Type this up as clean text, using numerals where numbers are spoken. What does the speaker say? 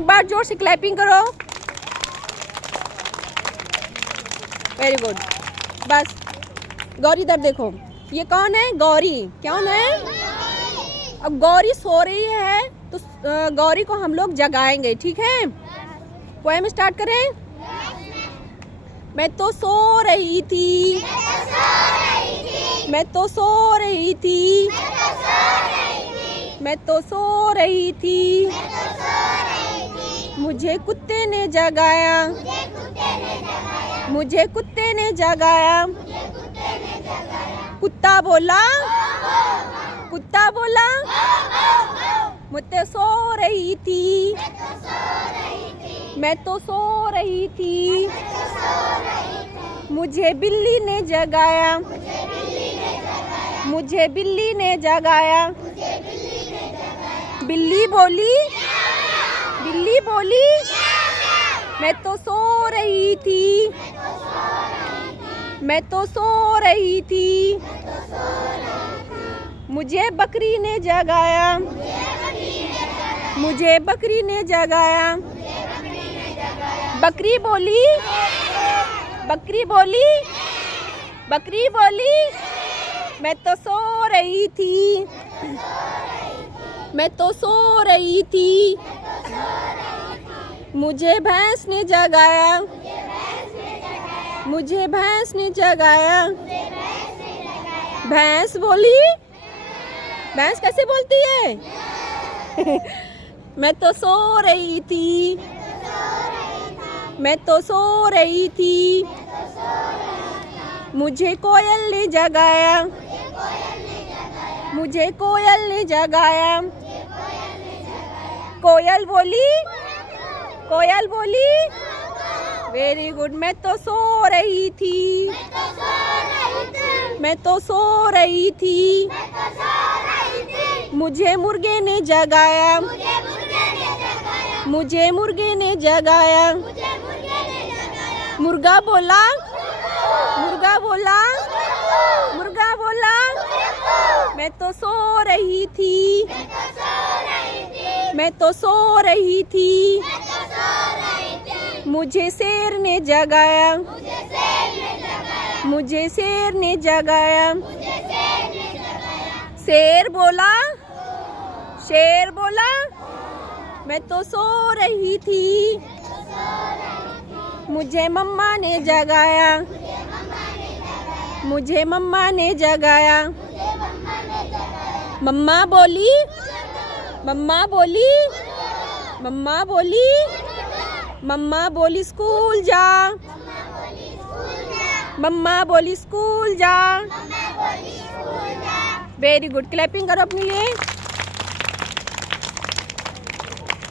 एक बार जोर से क्लैपिंग करो। Very good. बस गौरी इधर देखो, ये कौन है? गौरी। कौन है? अब गौरी सो रही है तो गौरी को हम लोग जगाएंगे, ठीक है? पोएम स्टार्ट करें। मैं तो सो रही थी, मैं तो सो रही थी, मैं तो सो रही थी, मुझे कुत्ते ने जगाया, मुझे कुत्ते ने जगाया। कुत्ता बोला, कुत्ता बोला, मैं तो सो रही थी, मैं तो सो रही थी, मुझे बिल्ली ने जगाया, मुझे बिल्ली ने जगाया। बिल्ली बोली, बिल्ली बोली, मैं तो सो रही थी, मैं तो सो रही थी, मुझे बकरी ने जगाया, मुझे बकरी ने जगाया। बकरी बोली, बकरी बोली, बकरी बोली, मैं तो सो रही थी, मैं तो सो रही थी, मुझे भैंस ने जगाया, मुझे भैंस ने जगाया। भैंस बोली, भैंस कैसे बोलती है? मैं तो सो रही थी, मैं तो सो रही थी, मुझे कोयल ने जगाया, मुझे कोयल ने जगाया। कोयल बोली, कोयल बोली, वेरी गुड। मैं तो सो रही थी, मैं तो सो रही थी, मुझे मुर्गे ने जगाया, मुझे मुर्गे ने जगाया। मुर्गा बोला, मुर्गा बोला, मुर्गा बोला, मैं तो सो रही थी, मैं तो सो रही थी, मुझे शेर ने जगाया, मुझे शेर ने जगाया। शेर बोला, शेर बोला, मैं तो सो रही थी, मुझे मम्मा ने जगाया, मुझे मम्मा ने जगाया। मम्मा बोली, मम्मा बोली, मम्मा बोली, मम्मा बोली स्कूल जा, मम्मा बोली स्कूल जा। Very good. क्लैपिंग करो अपने लिए।